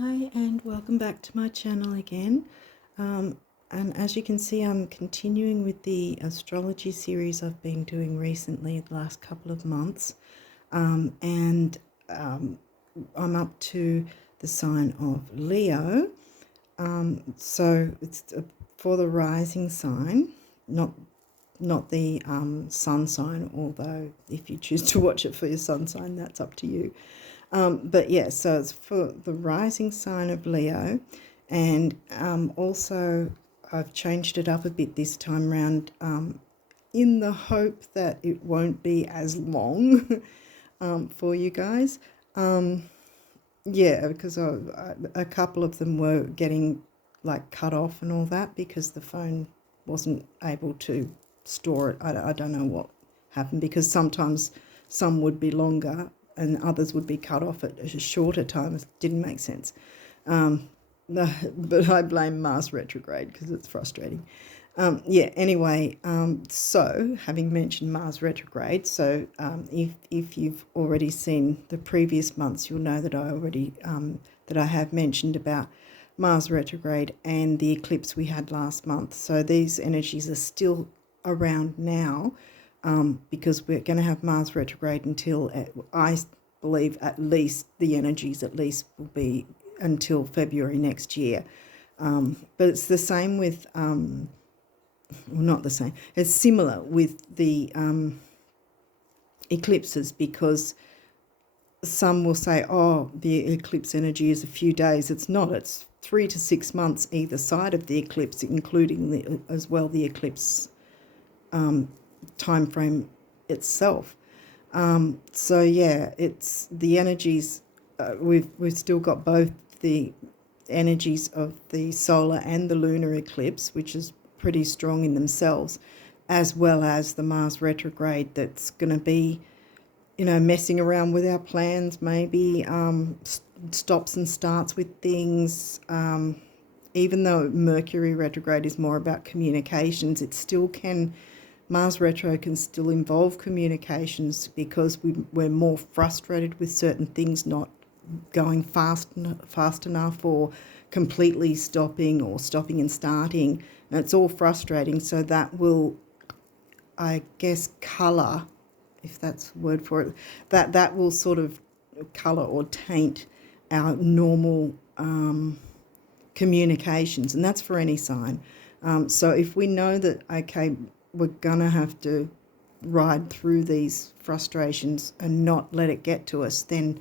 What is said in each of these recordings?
Hi and welcome back to my channel again. And as you can see, I'm continuing with the astrology series I've been doing recently the last couple of months. And I'm up to the sign of Leo. So it's for the rising sign, not the sun sign, although if you choose to watch it for your sun sign, that's up to you. But yeah, so it's for the rising sign of Leo, and also I've changed it up a bit this time round in the hope that it won't be as long for you guys. Yeah, because a couple of them were getting like cut off and all that because the phone wasn't able to store it. I don't know what happened, because sometimes some would be longer and others would be cut off at a shorter time. It didn't make sense. But I blame Mars retrograde because it's frustrating. Yeah, anyway, so having mentioned Mars retrograde, so if you've already seen the previous months, you'll know that I have mentioned about Mars retrograde and the eclipse we had last month. So these energies are still around now, because we're going to have Mars retrograde until, I believe, at least the energies at least will be until February next year. But it's the same with, well, not the same, it's similar with the eclipses, because some will say, oh, the eclipse energy is a few days. It's not. It's 3 to 6 months either side of the eclipse, including as well the eclipse time frame itself. So yeah, it's the energies. We've still got both the energies of the solar and the lunar eclipse, which is pretty strong in themselves, as well as the Mars retrograde that's going to be, messing around with our plans, maybe stops and starts with things. Even though Mercury retrograde is more about communications, it still can. Mars retro can still involve communications, because we're more frustrated with certain things not going fast enough, or completely stopping, or stopping and starting. And it's all frustrating. So that will, I guess, colour, if that's a word for it, that will sort of colour or taint our normal communications. And that's for any sign. So if we know that, okay, we're going to have to ride through these frustrations and not let it get to us, then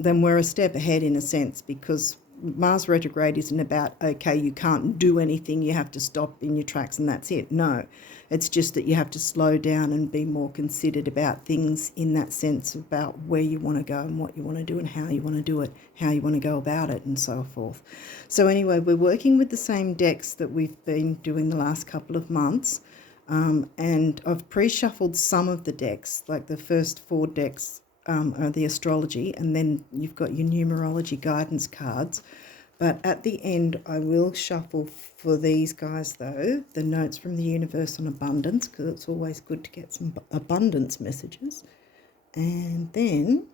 we're a step ahead in a sense, because Mars retrograde isn't about, okay, you can't do anything, you have to stop in your tracks and that's it. No, it's just that you have to slow down and be more considered about things, in that sense about where you want to go and what you want to do and how you want to do it, how you want to go about it, and so forth. So anyway, we're working with the same decks that we've been doing the last couple of months. And I've pre-shuffled some of the decks, like the first 4 decks are the astrology, and then you've got your numerology guidance cards. But at the end, I will shuffle for these guys, though, the notes from the universe on abundance, because it's always good to get some abundance messages. And then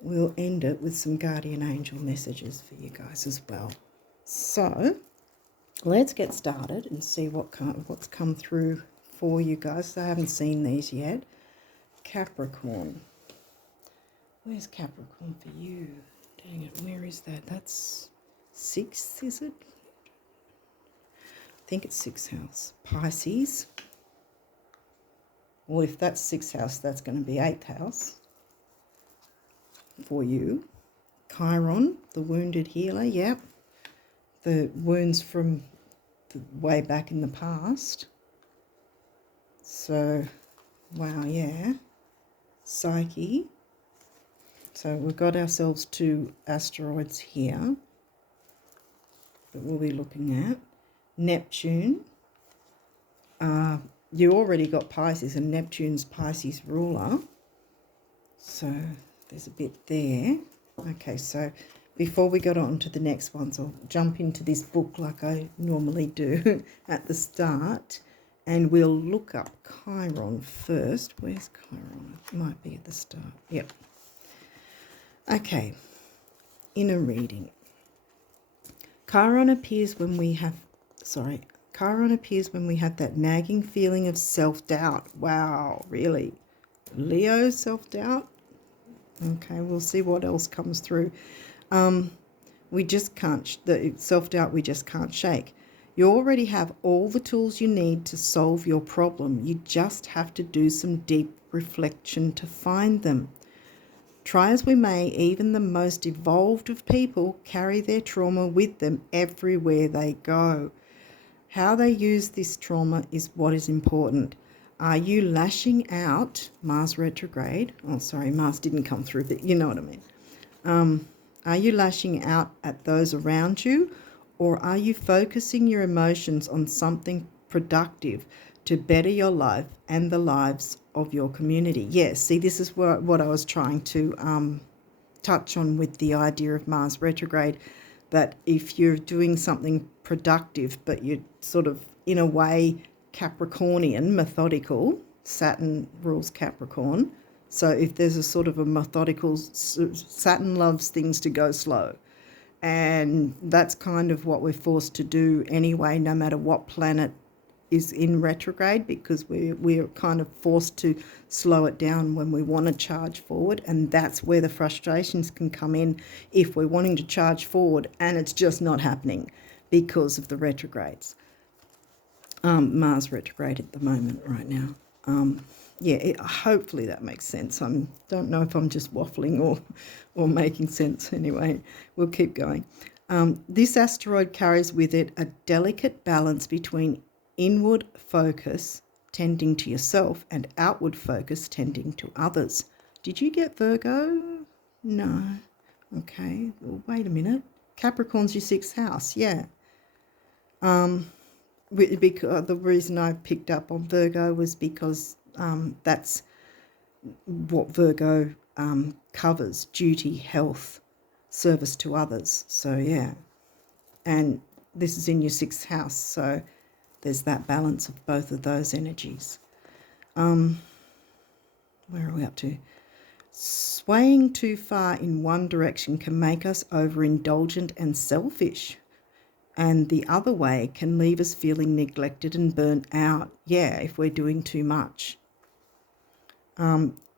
we'll end it with some guardian angel messages for you guys as well. So let's get started and see what's come through for you guys. I haven't seen these yet. Capricorn. Where's Capricorn for you? Dang it, where is that? That's 6th, is it? I think it's 6th house. Pisces. Well, if that's 6th house, that's going to be 8th house for you. Chiron, the wounded healer, yep. The wounds from the way back in the past. So, wow, yeah. Psyche. So we've got ourselves 2 asteroids here that we'll be looking at. Neptune. You already got Pisces, and Neptune's Pisces ruler. So there's a bit there. Okay, so before we go on to the next ones, I'll jump into this book like I normally do at the start, and we'll look up Chiron first. Where's Chiron? It might be at the start. Yep. Okay. inner reading. Chiron appears when we have, Chiron appears when we have that nagging feeling of self-doubt. Wow, really? Leo self-doubt? Okay, we'll see what else comes through. We just can't, the self-doubt we just can't shake. You already have all the tools you need to solve your problem. You just have to do some deep reflection to find them. Try as we may, even the most evolved of people carry their trauma with them everywhere they go. How they use this trauma is what is important. Are you lashing out, Mars retrograde? Oh, sorry, Mars didn't come through, but you know what I mean. Are you lashing out at those around you, or are you focusing your emotions on something productive to better your life and the lives of your community? Yes, see, this is what I was trying to touch on with the idea of Mars retrograde, that if you're doing something productive but you're sort of, in a way, Capricornian, methodical, Saturn rules Capricorn, so if there's a sort of a methodical, Saturn loves things to go slow. And that's kind of what we're forced to do anyway, no matter what planet is in retrograde, because we're kind of forced to slow it down when we want to charge forward. And that's where the frustrations can come in if we're wanting to charge forward and it's just not happening because of the retrogrades. Mars retrograde at the moment right now. Hopefully that makes sense. I don't know if I'm just waffling or making sense. Anyway, we'll keep going. This asteroid carries with it a delicate balance between inward focus, tending to yourself, and outward focus, tending to others. Did you get Virgo? No. Okay, well, wait a minute. Capricorn's your 6th house, yeah. Because the reason I picked up on Virgo was because that's what Virgo covers: duty, health, service to others. So yeah, and this is in your 6th house, so there's that balance of both of those energies. Where are we up to? Swaying too far in one direction can make us overindulgent and selfish, and the other way can leave us feeling neglected and burnt out. Yeah, if we're doing too much.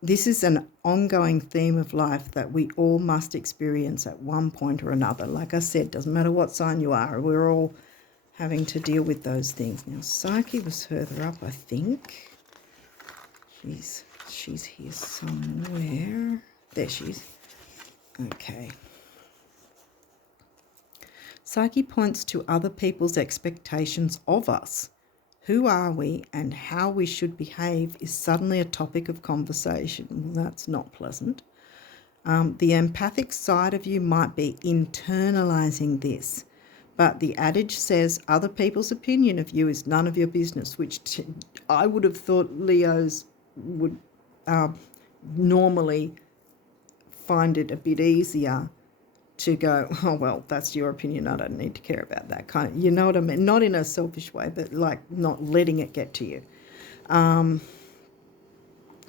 This is an ongoing theme of life that we all must experience at one point or another. Like I said, doesn't matter what sign you are, we're all having to deal with those things. Now, Psyche was further up, I think. She's here somewhere. There she is. Okay. Psyche points to other people's expectations of us. Who are we and how we should behave is suddenly a topic of conversation. Well, that's not pleasant. The empathic side of you might be internalizing this, but the adage says other people's opinion of you is none of your business, which I would have thought Leos would normally find it a bit easier to go, oh, well, that's your opinion, I don't need to care about that kind of, you know what I mean? Not in a selfish way, but like not letting it get to you.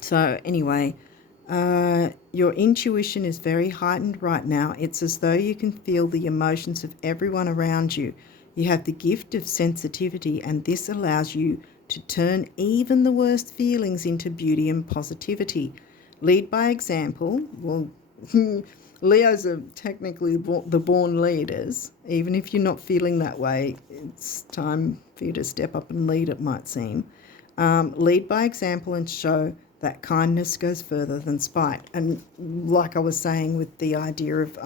So anyway, your intuition is very heightened right now. It's as though you can feel the emotions of everyone around you. You have the gift of sensitivity, and this allows you to turn even the worst feelings into beauty and positivity. Lead by example. Well, Leos are technically the born leaders. Even if you're not feeling that way, it's time for you to step up and lead, it might seem. Lead by example and show that kindness goes further than spite. And like I was saying with the idea of,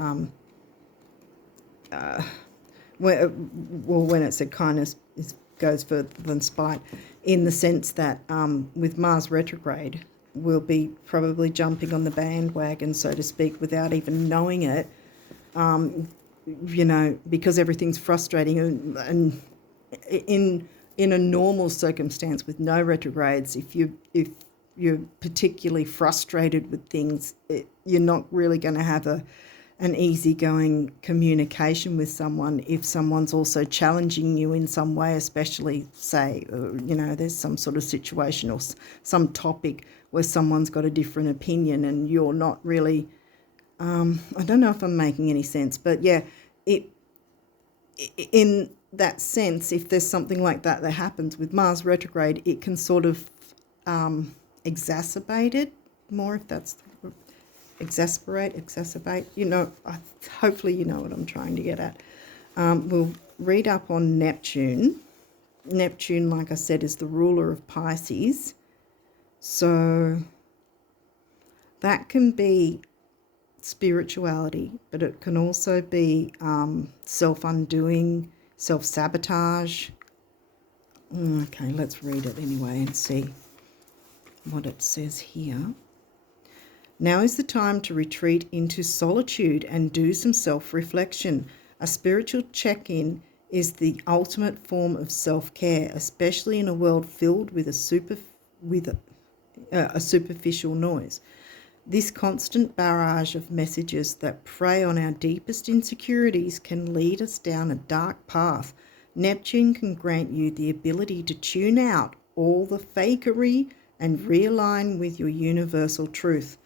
when it said kindness goes further than spite, in the sense that with Mars retrograde, we'll be probably jumping on the bandwagon, so to speak, without even knowing it, because everything's frustrating. And in a normal circumstance with no retrogrades, if you're particularly frustrated with things, you're not really going to have an easygoing communication with someone if someone's also challenging you in some way, especially, say, there's some sort of situation or some topic where someone's got a different opinion and you're not really I don't know if I'm making any sense, but yeah, it in that sense, if there's something like that that happens with Mars retrograde, it can sort of exacerbate it more, if that's exacerbate. You know, hopefully you know what I'm trying to get at. We'll read up on Neptune. Neptune, like I said, is the ruler of Pisces. So that can be spirituality, but it can also be self-undoing, self-sabotage. Okay, let's read it anyway and see what it says here. Now is the time to retreat into solitude and do some self-reflection. A spiritual check-in is the ultimate form of self-care, especially in a world filled with a superficial noise. This constant barrage of messages that prey on our deepest insecurities can lead us down a dark path. Neptune can grant you the ability to tune out all the fakery and realign with your universal truth.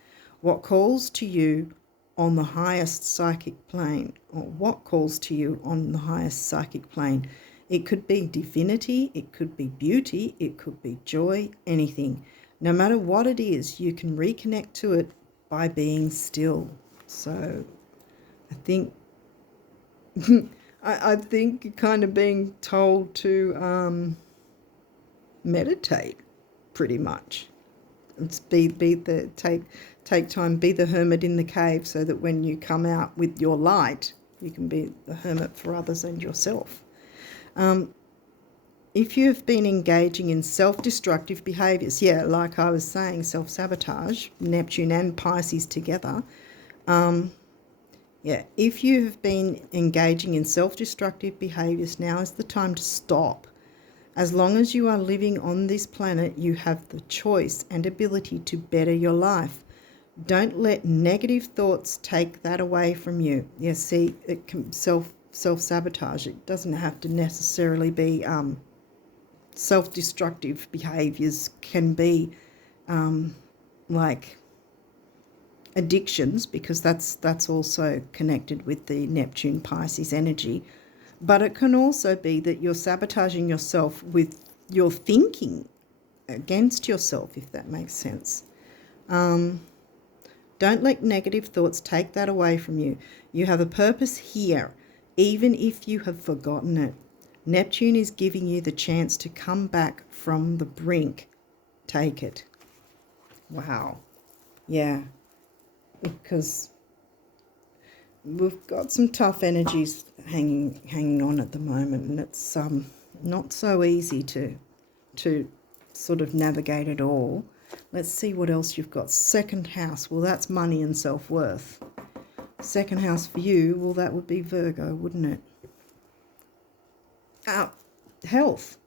What calls to you on the highest psychic plane, or what calls to you on the highest psychic plane? It could be divinity, it could be beauty, it could be joy, anything. No matter what it is, you can reconnect to it by being still. So I think I think you're kind of being told to meditate, pretty much. It's take time, be the hermit in the cave, so that when you come out with your light, you can be the hermit for others and yourself. If you have been engaging in self-destructive behaviours, yeah, like I was saying, self-sabotage, Neptune and Pisces together, if you have been engaging in self-destructive behaviours, now is the time to stop. As long as you are living on this planet, you have the choice and ability to better your life. Don't let negative thoughts take that away from you. Yeah, see, it can self-sabotage. It doesn't have to necessarily be self-destructive behaviours. Can be like addictions, because that's also connected with the Neptune Pisces energy. But it can also be that you're sabotaging yourself with your thinking against yourself, if that makes sense. Don't let negative thoughts take that away from you. You have a purpose here, even if you have forgotten it. Neptune is giving you the chance to come back from the brink. Take it. Wow. Yeah. Because we've got some tough energies hanging on at the moment, and it's not so easy to sort of navigate it all. Let's see what else you've got. Second house, well, that's money and self-worth. Second house for you, well, that would be Virgo, wouldn't it? Health,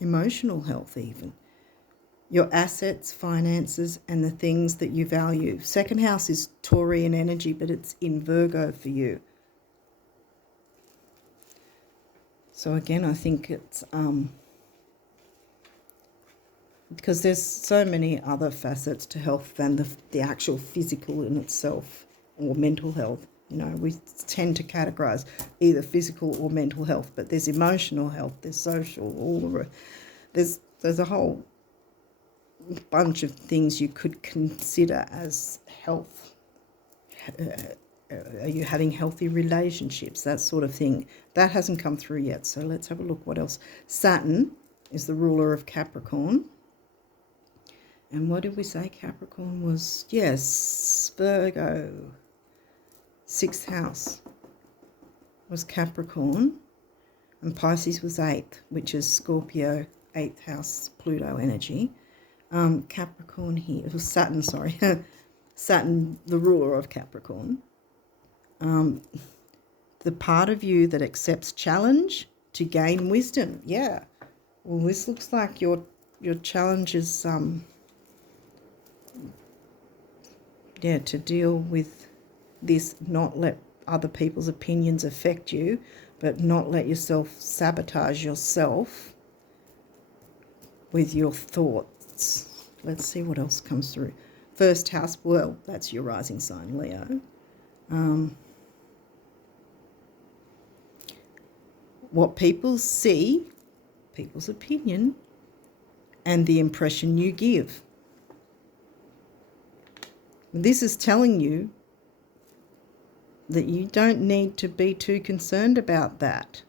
emotional health, even your assets, finances, and the things that you value. Second house is Taurian energy, but it's in Virgo for you. So again, I think it's because there's so many other facets to health than the actual physical in itself, or mental health. You know, we tend to categorize either physical or mental health, but there's emotional health, there's social, there's a whole bunch of things you could consider as health. Are you having healthy relationships? That sort of thing. That hasn't come through yet, so let's have a look what else. Saturn is the ruler of Capricorn. And what did we say Capricorn was? Yes, Virgo. 6th house was Capricorn, and Pisces was 8th, which is Scorpio, 8th house Pluto energy. Capricorn here, it was Saturn, sorry. Saturn, the ruler of Capricorn. The part of you that accepts challenge to gain wisdom. Yeah. Well, this looks like your challenge is to deal with this, not let other people's opinions affect you, but not let yourself sabotage yourself with your thoughts. Let's see what else comes through. First house, well, that's your rising sign, Leo. What people see, people's opinion, and the impression you give. This is telling you that you don't need to be too concerned about that.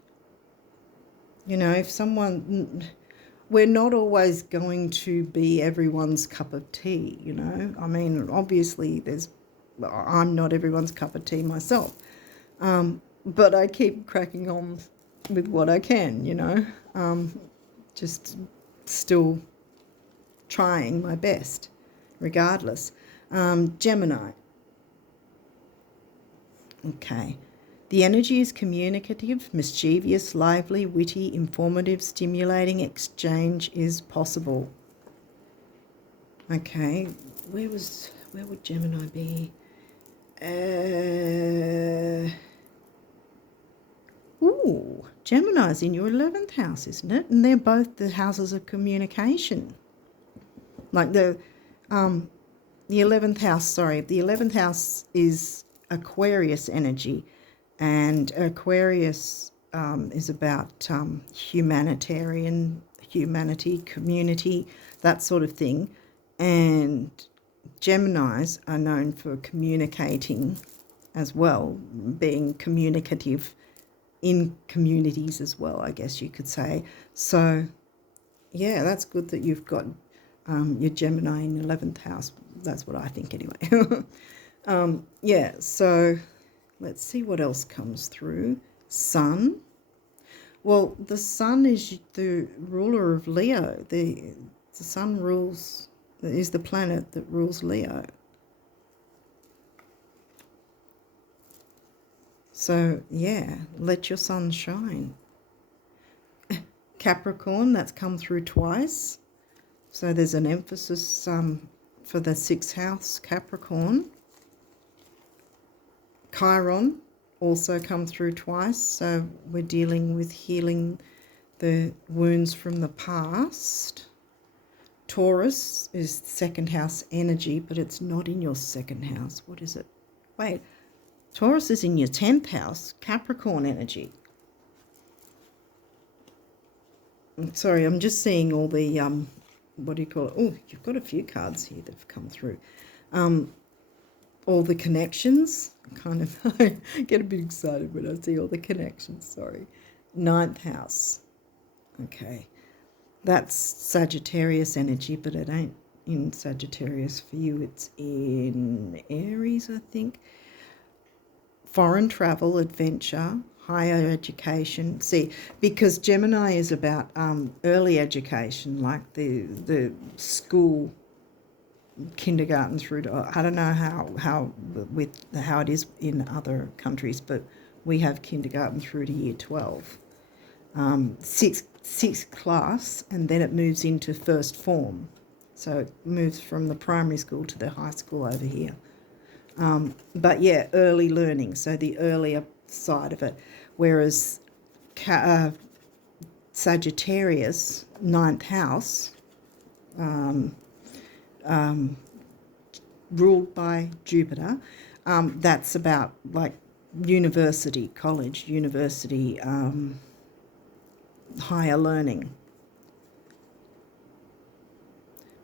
You know, if someone, we're not always going to be everyone's cup of tea, you know. I mean, obviously I'm not everyone's cup of tea myself. But I keep cracking on with what I can, you know. Just still trying my best, regardless. Gemini. Okay. The energy is communicative, mischievous, lively, witty, informative, stimulating. Exchange is possible. Okay. Where would Gemini be? Gemini's in your 11th house, isn't it? And they're both the houses of communication. Like the 11th house, the 11th house is Aquarius energy, and Aquarius is about humanity, community, that sort of thing. And Geminis are known for communicating as well, being communicative in communities as well, I guess you could say. So, yeah, that's good that you've got your Gemini in 11th house. That's what I think anyway. Yeah, so let's see what else comes through. Sun. Well, the sun is the ruler of Leo. The sun is the planet that rules Leo. So, yeah, let your sun shine. Capricorn, that's come through twice. So there's an emphasis for the 6th house, Capricorn. Chiron, also come through twice. So we're dealing with healing the wounds from the past. Taurus is 2nd house energy, but it's not in your 2nd house. What is it? Wait, Taurus is in your 10th house, Capricorn energy. Sorry, I'm just seeing all the, what do you call it? Oh, you've got a few cards here that have come through. All the connections. I get a bit excited when I see all the connections, sorry. 9th house. Okay. That's Sagittarius energy, but it ain't in Sagittarius for you. It's in Aries, I think. Foreign travel, adventure, higher education. See, because Gemini is about early education, like the school, kindergarten through to, I don't know how it is in other countries, but we have kindergarten through to year 12. Sixth class, and then it moves into first form. So it moves from the primary school to the high school over here. But yeah, early learning, so the earlier side of it. Whereas Sagittarius, 9th house, ruled by Jupiter, that's about like university, college, university, higher learning.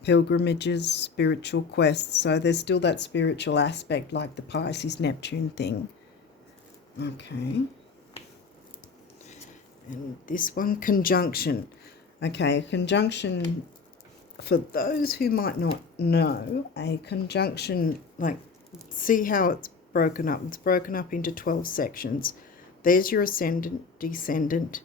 Pilgrimages, spiritual quests. So there's still that spiritual aspect, like the Pisces Neptune thing. Okay. And this one, conjunction. Okay, a conjunction, for those who might not know, a conjunction, like, see how it's broken up. It's broken up into 12 sections. There's your ascendant, descendant,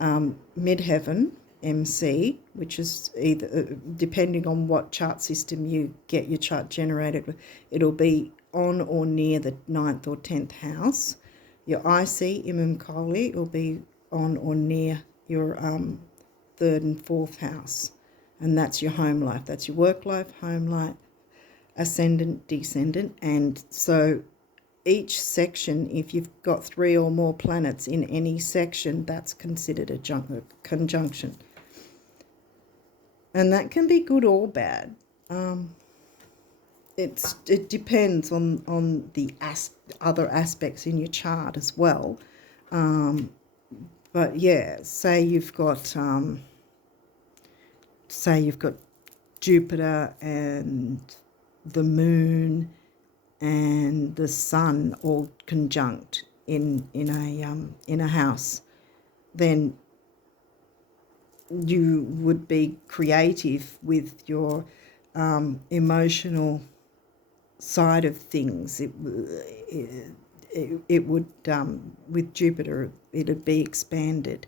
midheaven, MC, which is either, depending on what chart system you get your chart generated with, it'll be on or near the 9th or 10th house. Your IC, Imam Kali, will be on or near your 3rd and 4th house. And that's your home life. That's your work life, home life, ascendant, descendant. And so each section, if you've got 3 or more planets in any section, that's considered a conjunction. And that can be good or bad. it depends on the other aspects in your chart as well. But yeah, say you've got Jupiter and the moon and the sun all conjunct in a house, then you would be creative with your emotional side of things. It would, with Jupiter, it'd be expanded,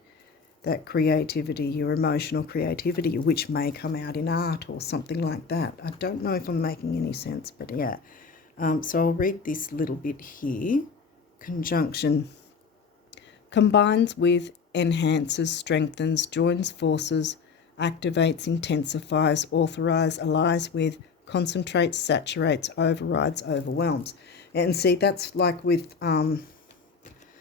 that creativity, your emotional creativity, which may come out in art or something like that. I don't know if I'm making any sense, but yeah. So I'll read this little bit here. Conjunction combines with, enhances, strengthens, joins forces, activates, intensifies, authorizes, allies with, concentrates, saturates, overrides, overwhelms. And see, that's like with,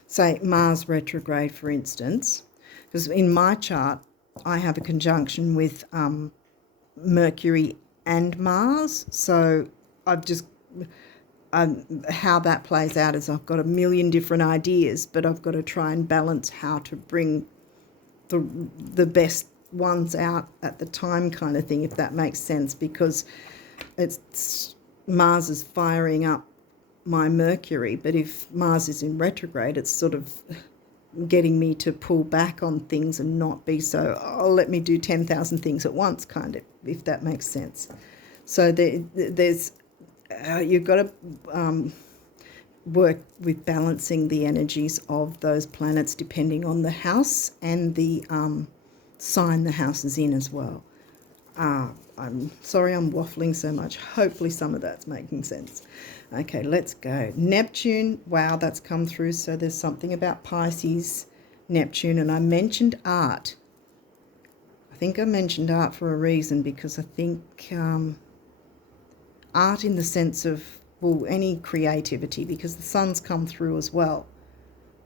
say, Mars retrograde, for instance, because in my chart, I have a conjunction with Mercury and Mars. So I've just, how that plays out is I've got a million different ideas, but I've got to try and balance how to bring the best ones out at the time, kind of thing, if that makes sense, because it's Mars is firing up my Mercury, but if Mars is in retrograde, it's sort of getting me to pull back on things and not be so, oh, let me do 10,000 things at once, kind of, if that makes sense. So there's you've got to work with balancing the energies of those planets depending on the house and the sign the house is in as well. I'm sorry I'm waffling so much. Hopefully some of that's making sense. Okay, let's go. Neptune, wow, that's come through. So there's something about Pisces, Neptune, and I mentioned art. I think I mentioned art for a reason, because I think art in the sense of, well, any creativity, because the sun's come through as well.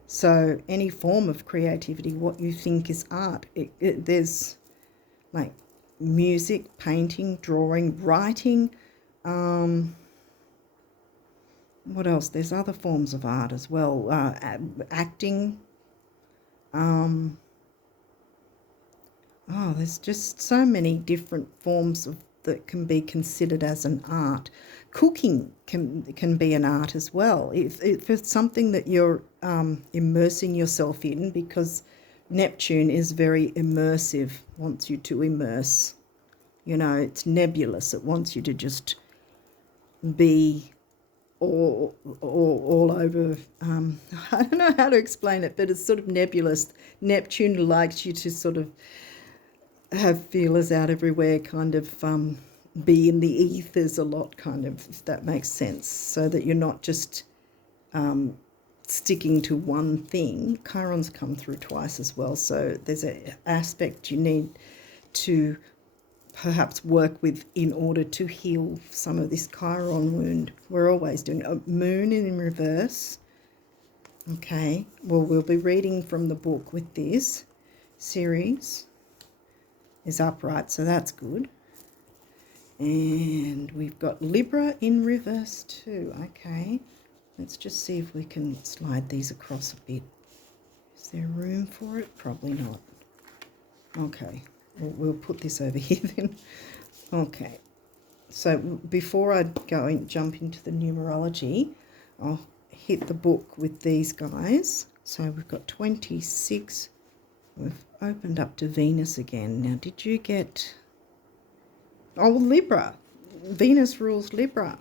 So any form of creativity, what you think is art. There's like music, painting, drawing, writing. What else? There's other forms of art as well. Acting. There's just so many different forms of that can be considered as an art. Cooking can be an art as well. If it's something that you're immersing yourself in, because Neptune is very immersive, wants you to immerse. You know, it's nebulous. It wants you to just be all over. I don't know how to explain it, but it's sort of nebulous. Neptune likes you to sort of have feelers out everywhere, kind of be in the ethers a lot, kind of, if that makes sense, so that you're not just sticking to one thing. Chiron's come through twice as well, so there's an aspect you need to perhaps work with in order to heal some of this Chiron wound. We're always doing a moon in reverse. Okay, well, we'll be reading from the book with this series. Is upright, so that's good. And we've got Libra in reverse too. Okay, let's just see if we can slide these across a bit. Is there room for it? Probably not. Okay, we'll put this over here then. Okay, so before I go and jump into the numerology, I'll hit the book with these guys. So we've got 26. We've opened up to Venus again. Now, did you get... Oh, Libra. Venus rules Libra.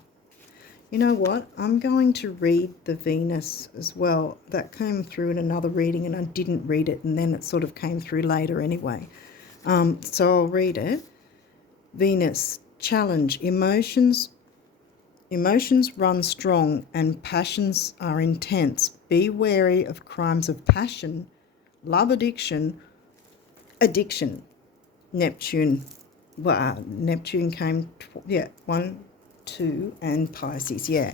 You know what? I'm going to read the Venus as well. That came through in another reading and I didn't read it, and then it sort of came through later anyway. So I'll read it. Venus, challenge. Emotions run strong and passions are intense. Be wary of crimes of passion, love addiction. Neptune. Wow, Neptune came, 1, 2, and Pisces, yeah.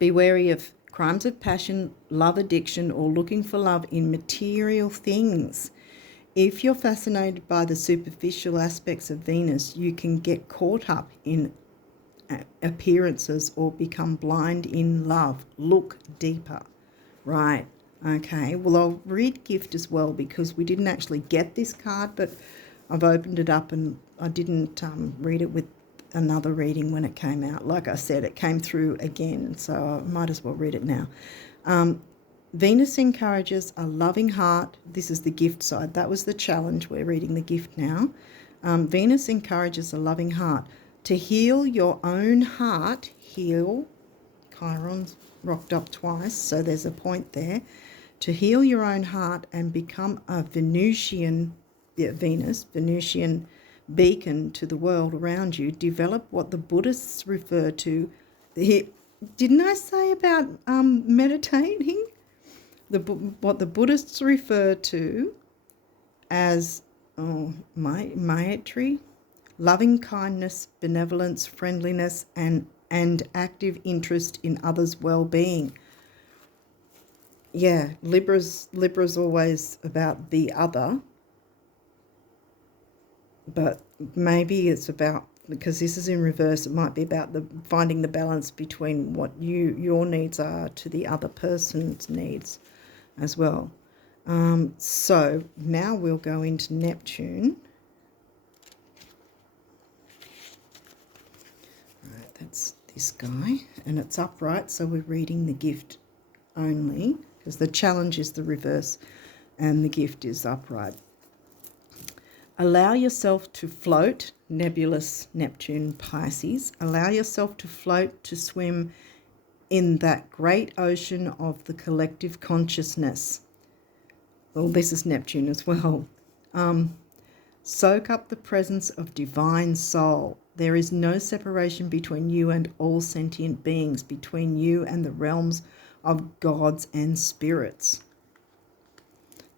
Be wary of crimes of passion, love addiction, or looking for love in material things. If you're fascinated by the superficial aspects of Venus, you can get caught up in appearances or become blind in love. Look deeper. Right. Okay. Well, I'll read gift as well because we didn't actually get this card, but I've opened it up and I didn't read it with another reading when it came out. Like I said, it came through again, so I might as well read it now. Venus encourages a loving heart. This is the gift side. That was the challenge. We're reading the gift now. Venus encourages a loving heart. To heal your own heart, heal. Chiron's rocked up twice, so there's a point there. To heal your own heart and become a Venusian beacon to the world around you, develop what the Buddhists refer to. Didn't I say about meditating? What the Buddhists refer to as planetary, loving kindness, benevolence, friendliness, and active interest in others' well-being. Yeah, Libra's always about the other, but maybe it's about, because this is in reverse, it might be about finding the balance between what your needs are to the other person's needs as well. So now we'll go into Neptune. Right, that's this guy, and it's upright, so we're reading the gift only, because the challenge is the reverse and the gift is upright. Allow yourself to float, nebulous Neptune Pisces. Allow yourself to float, to swim in that great ocean of the collective consciousness. Well, this is Neptune as well. Soak up the presence of divine soul. There is no separation between you and all sentient beings, between you and the realms of gods and spirits.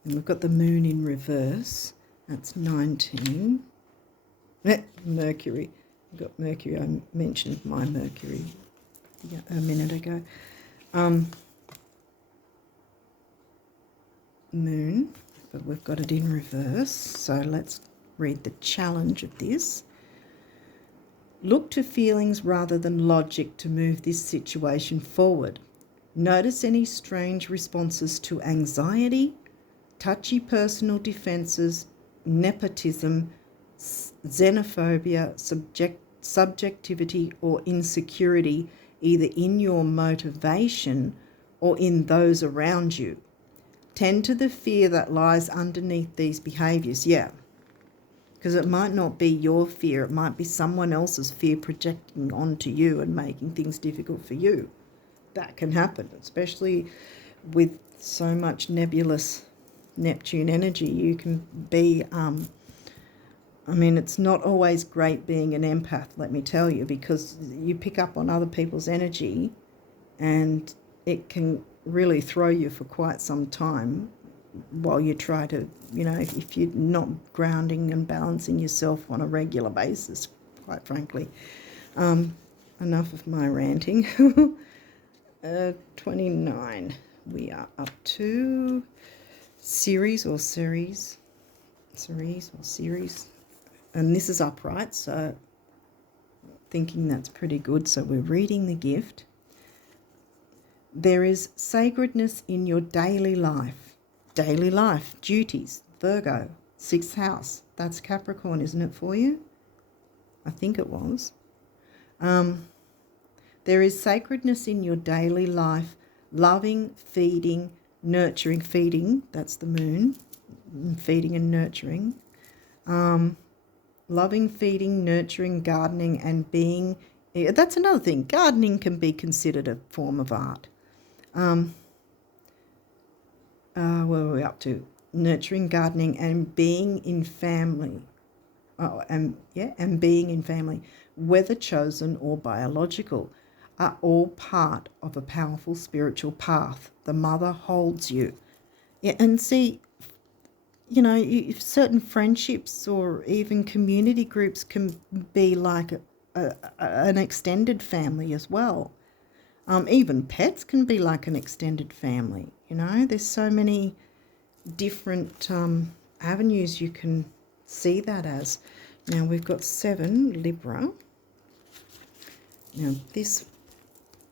And we've got the moon in reverse. That's 19. Mercury. We've got Mercury. I mentioned my Mercury a minute ago. Moon, but we've got it in reverse. So let's read the challenge of this. Look to feelings rather than logic to move this situation forward. Notice any strange responses to anxiety, touchy personal defenses, nepotism, xenophobia, subjectivity, or insecurity, either in your motivation or in those around you. Tend to the fear that lies underneath these behaviours. Yeah, because it might not be your fear. It might be someone else's fear projecting onto you and making things difficult for you. That can happen, especially with so much nebulous Neptune energy. You can be, it's not always great being an empath, let me tell you, because you pick up on other people's energy and it can really throw you for quite some time while you try to, if you're not grounding and balancing yourself on a regular basis, quite frankly. Enough of my ranting. 29. We are up to series. And this is upright, so thinking that's pretty good. So we're reading the gift. There is sacredness in your daily life. Daily life, duties, Virgo, 6th house. That's Capricorn, isn't it for you? I think it was. There is sacredness in your daily life, loving, feeding, nurturing. Feeding, that's the moon, feeding and nurturing. Loving, feeding, nurturing, gardening, and being. That's another thing. Gardening can be considered a form of art. Where are we up to? Nurturing, gardening, and being in family. And being in family, whether chosen or biological, are all part of a powerful spiritual path. The mother holds you. Yeah, and see, certain friendships or even community groups can be like an extended family as well. Even pets can be like an extended family. There's so many different avenues you can see that as. Now we've got 7, Libra. Now, this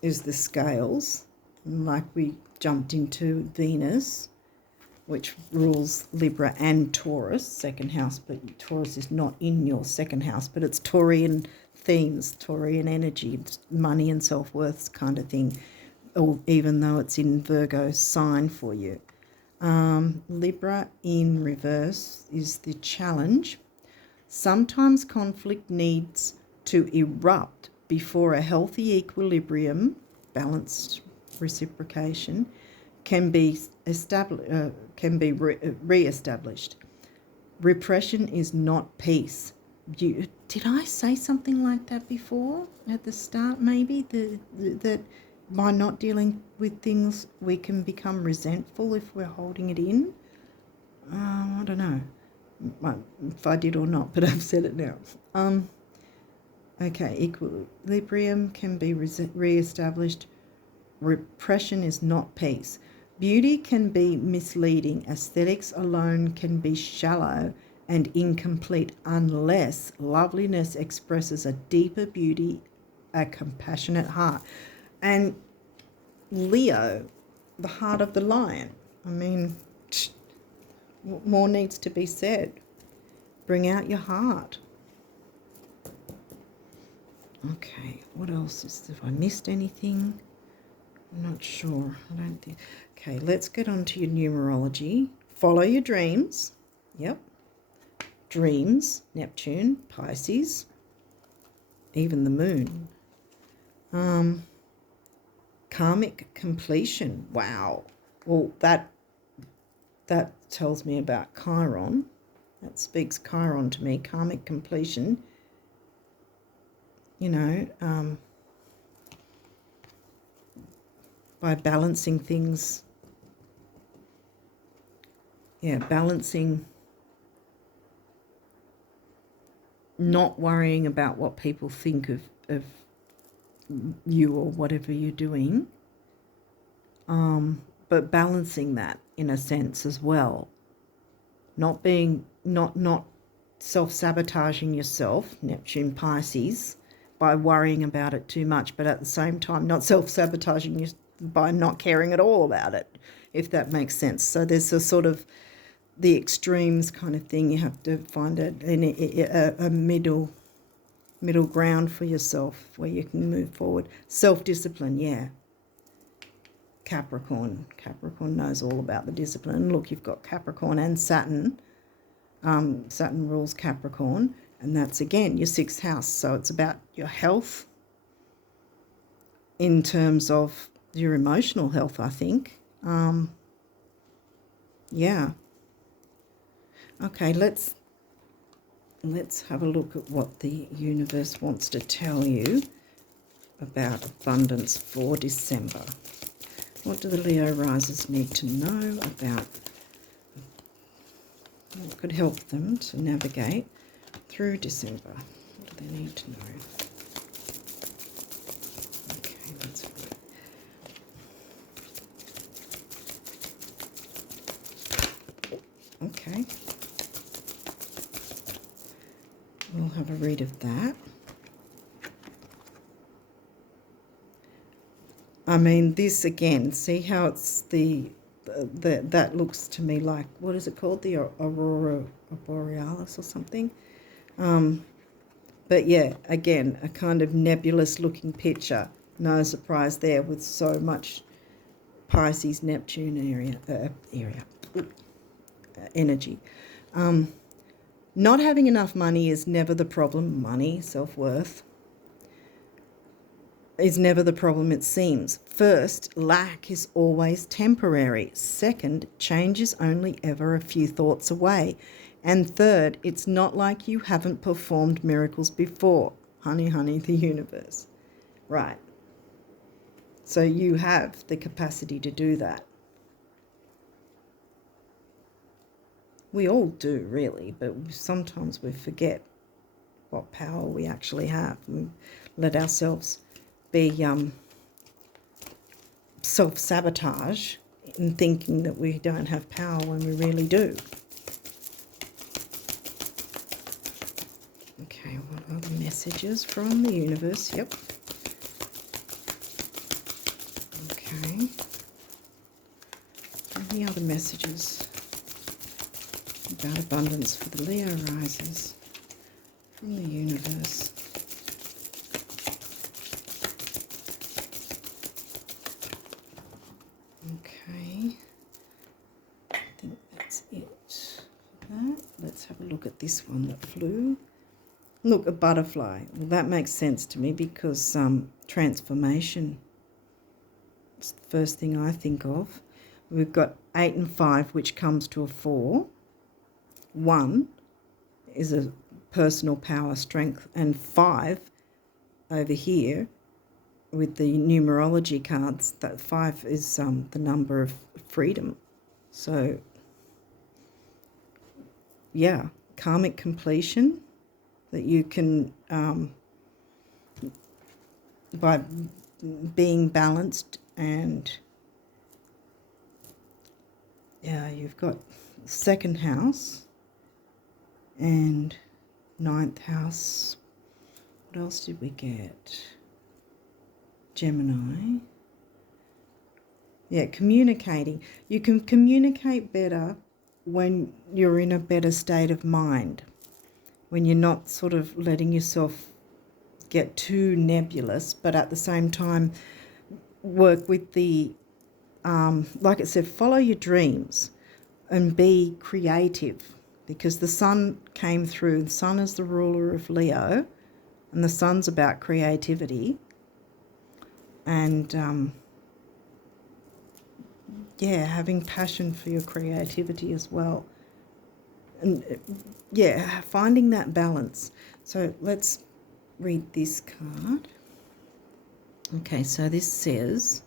is the scales, like we jumped into Venus, which rules Libra and Taurus, second house, but Taurus is not in your second house, but it's Taurian themes, Taurian energy, money and self-worth kind of thing, even though it's in Virgo sign for you. Libra in reverse is the challenge. Sometimes conflict needs to erupt before a healthy equilibrium, balanced reciprocation, can be re-established. Repression is not peace. Did I say something like that before at the start? Maybe that by not dealing with things, we can become resentful if we're holding it in. I don't know if I did or not, but I've said it now. Okay, equilibrium can be re-established. Repression is not peace. Beauty can be misleading. Aesthetics alone can be shallow and incomplete unless loveliness expresses a deeper beauty, a compassionate heart. And Leo, the heart of the lion. I mean, what more needs to be said? Bring out your heart. Okay, what else is there? Have I missed anything? I'm not sure. I don't think. Okay, let's get on to your numerology. Follow your dreams. Yep. Dreams, Neptune, Pisces, even the moon. Karmic completion. Wow. Well, that tells me about Chiron. That speaks Chiron to me. Karmic completion. You know, by balancing things. Yeah, balancing, not worrying about what people think of you or whatever you're doing, but balancing that in a sense as well. Not self-sabotaging yourself, Neptune Pisces, by worrying about it too much, but at the same time not self-sabotaging you by not caring at all about it, if that makes sense. So there's a sort of the extremes kind of thing. You have to find a middle ground for yourself where you can move forward. Self-discipline, yeah. Capricorn knows all about the discipline. Look, you've got Capricorn and Saturn. Saturn rules Capricorn, and that's again your sixth house. So it's about your health in terms of your emotional health, I think. Yeah. Okay, let's have a look at what the universe wants to tell you about abundance for December. What do the Leo risers need to know about what could help them to navigate through December? What do they need to know? Okay, let's have a look. Okay. We'll have a read of that. I mean, this again, see how it's that looks to me like, what is it called? The Aurora Borealis or something. But yeah, again, a kind of nebulous looking picture. No surprise there with so much Pisces, Neptune energy. Not having enough money is never the problem. Money, self-worth, is never the problem, it seems. First, lack is always temporary. Second, change is only ever a few thoughts away. And third, it's not like you haven't performed miracles before. Honey, honey, the universe. Right. So you have the capacity to do that. We all do, really, but sometimes we forget what power we actually have. We let ourselves be self-sabotage in thinking that we don't have power when we really do. Okay, what are the messages from the universe? Yep. Okay. Any other messages about abundance for the Leo risers from the universe? Okay. I think that's it for that. Let's have a look at this one that flew. Look, a butterfly. Well, that makes sense to me because transformation. It's the first thing I think of. We've got 8 and 5, which comes to a 4. 1 is a personal power, strength, and 5 over here with the numerology cards. That 5 is the number of freedom. So, yeah, karmic completion that you can, by being balanced, and yeah, you've got 2nd house and 9th house. What else did we get? Gemini. Yeah, communicating. You can communicate better when you're in a better state of mind, when you're not sort of letting yourself get too nebulous, but at the same time work with the, like it said, follow your dreams and be creative, because the sun came through. The sun is the ruler of Leo, and the sun's about creativity. And yeah, having passion for your creativity as well. And yeah, finding that balance. So let's read this card. Okay, so this says,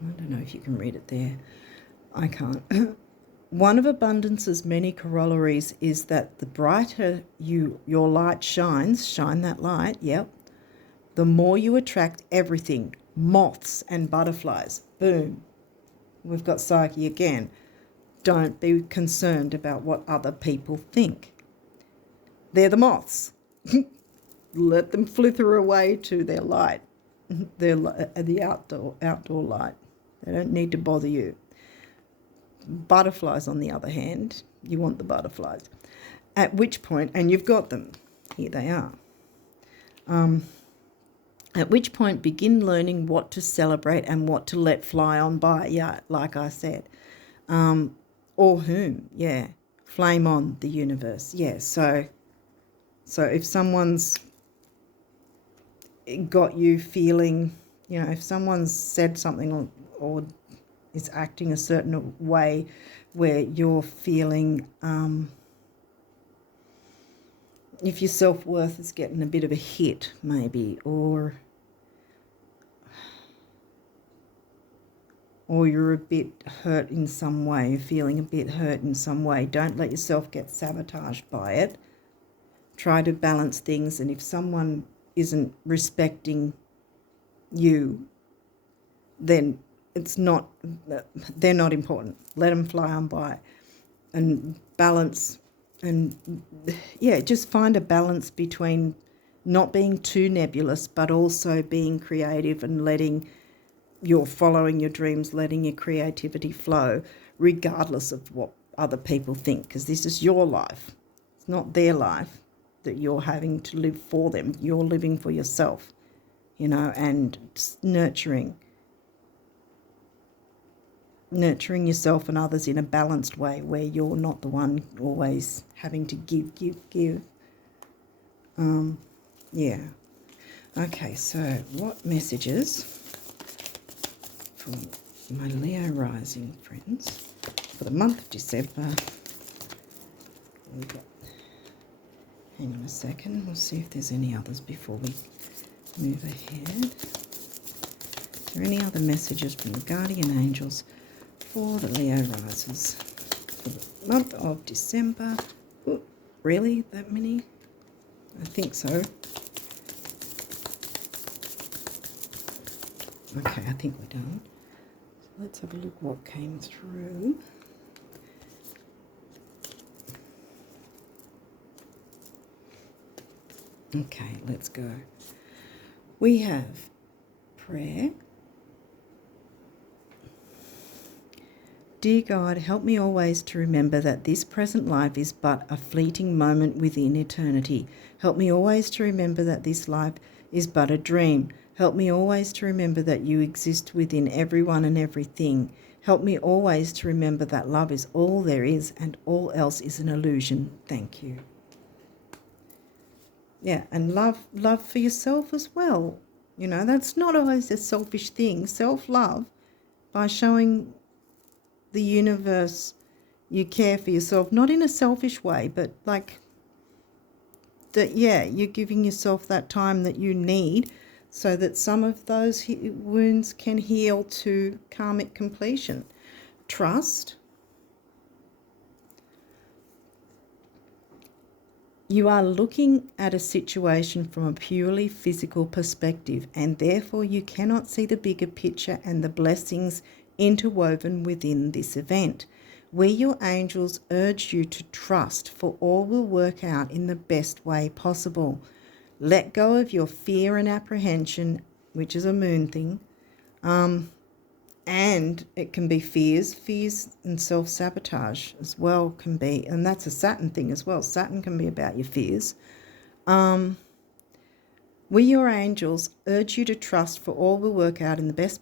I don't know if you can read it there. I can't. One of abundance's many corollaries is that the brighter your light shines, shine that light, yep, the more you attract everything, moths and butterflies. Boom. We've got Psyche again. Don't be concerned about what other people think. They're the moths. Let them flitter away to their light, the outdoor light. They don't need to bother you. Butterflies, on the other hand, you want the butterflies. At which point, and you've got them, here they are. At which point, begin learning what to celebrate and what to let fly on by. Yeah, like I said. Or whom, yeah. Flame on the universe. Yeah, so if someone's got you feeling, if someone's said something or is acting a certain way where you're feeling, if your self-worth is getting a bit of a hit maybe, or you're a bit hurt in some way, feeling a bit hurt in some way, don't let yourself get sabotaged by it. Try to balance things, and if someone isn't respecting you, then they're not important. Let them fly on by, and balance, and yeah, just find a balance between not being too nebulous but also being creative and you're following your dreams, letting your creativity flow regardless of what other people think, because this is your life. It's not their life that you're having to live for them. You're living for yourself, and nurturing yourself and others in a balanced way where you're not the one always having to give. Yeah. Okay, so what messages for my Leo rising friends for the month of December? Hang on a second, we'll see if there's any others before we move ahead. Is there any other messages from the guardian angels for the Leo risers for the month of December? Ooh, really? That many? I think so. Okay, I think we're done. So let's have a look what came through. Okay, let's go. We have prayer, Dear God, help me always to remember that this present life is but a fleeting moment within eternity. Help me always to remember that this life is but a dream. Help me always to remember that you exist within everyone and everything. Help me always to remember that love is all there is and all else is an illusion. Thank you. Yeah, and love for yourself as well. You know, that's not always a selfish thing. Self-love, by showing the universe you care for yourself, not in a selfish way, but like that, yeah, you're giving yourself that time that you need so that some of those wounds can heal to karmic completion. Trust. You are looking at a situation from a purely physical perspective, and therefore you cannot see the bigger picture and the blessings interwoven within this event. We, your angels, urge you to trust, for all will work out in the best way possible. Let go of your fear and apprehension, which is a moon thing, and it can be fears and self-sabotage as well can be, and that's a Saturn thing as well. Saturn can be about your fears. We, your angels, urge you to trust, for all will work out in the best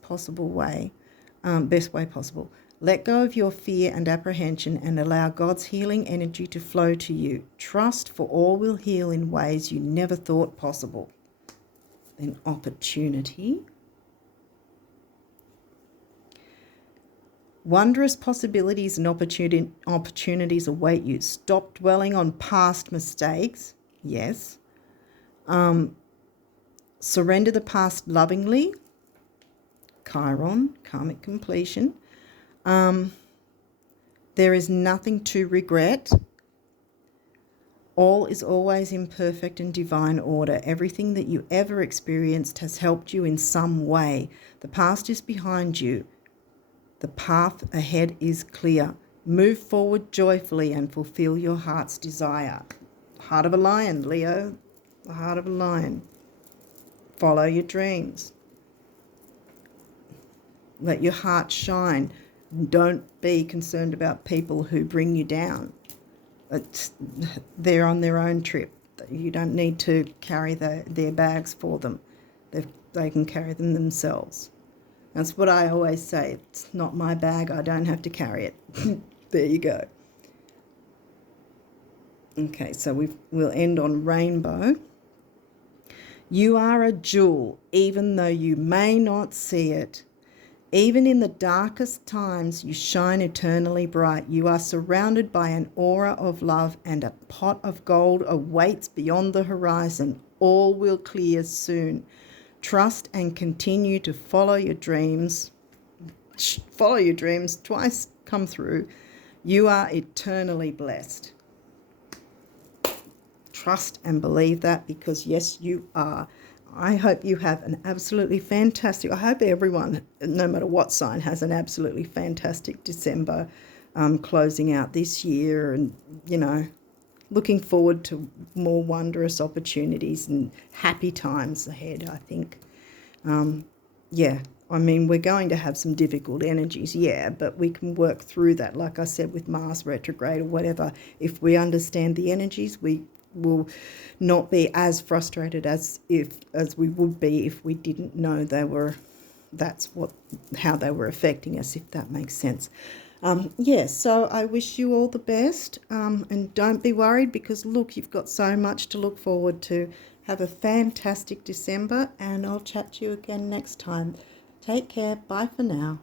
way possible. Let go of your fear and apprehension and allow God's healing energy to flow to you. Trust, for all will heal in ways you never thought possible. Then opportunity. Wondrous possibilities and opportunities await you. Stop dwelling on past mistakes. Yes. Surrender the past lovingly. Chiron, karmic completion. There is nothing to regret. All is always in perfect and divine order. Everything that you ever experienced has helped you in some way. The past is behind you. The path ahead is clear. Move forward joyfully and fulfill your heart's desire. Heart of a lion, Leo. The heart of a lion. Follow your dreams. Let your heart shine. Don't be concerned about people who bring you down. They're on their own trip. You don't need to carry their bags for them. They can carry them themselves. That's what I always say. It's not my bag. I don't have to carry it. There you go. Okay, so we'll end on rainbow. You are a jewel, even though you may not see it. Even in the darkest times, you shine eternally bright. You are surrounded by an aura of love, and a pot of gold awaits beyond the horizon. All will clear soon. Trust and continue to follow your dreams. Follow your dreams. Twice come through. You are eternally blessed. Trust and believe that, because yes, you are. I hope you have an absolutely fantastic, I hope everyone, no matter what sign, has an absolutely fantastic December, closing out this year, and, you know, looking forward to more wondrous opportunities and happy times ahead, I think. Yeah, I mean, we're going to have some difficult energies, yeah, but we can work through that. Like I said, with Mars retrograde or whatever, if we understand the energies, we will not be as frustrated as we would be if we didn't know how they were affecting us, if that makes sense. Yeah, so I wish you all the best, and don't be worried, because look, you've got so much to look forward to. Have a fantastic December, and I'll chat to you again next time. Take care. Bye for now.